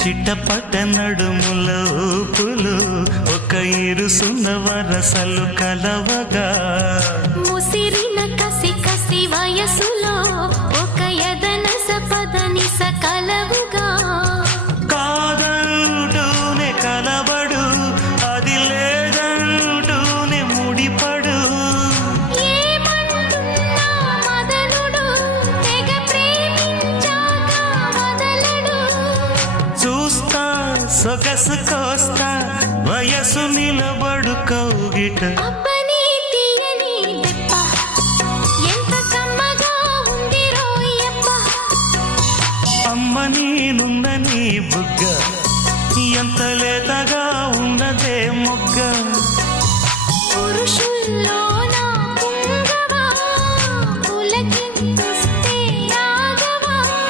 చిట్టపట్ట నడుముల ఊపులు ఒక ఇరుసున్న వరసలు కలవగా ముసిరిన కసి కసి వయసులో ఒక యదన సపదని సకలవుగా కాదంటూనే కలబడు అది లేదంటూనే ముడిపడు ఏమంటున్నా మదనుడు తెగ ప్రేమించాక వదలడు చూస్తా సొగసు కోస్తా వయసు నిలబడు కౌగిట అబ్బని తీయని దెప్ప ఎంత కమ్మగా ఉంది రోయప్ప అమ్మ నేనున్న నీ బుగ్గ ఎంత లేతగా ఉన్నదే మొగ్గ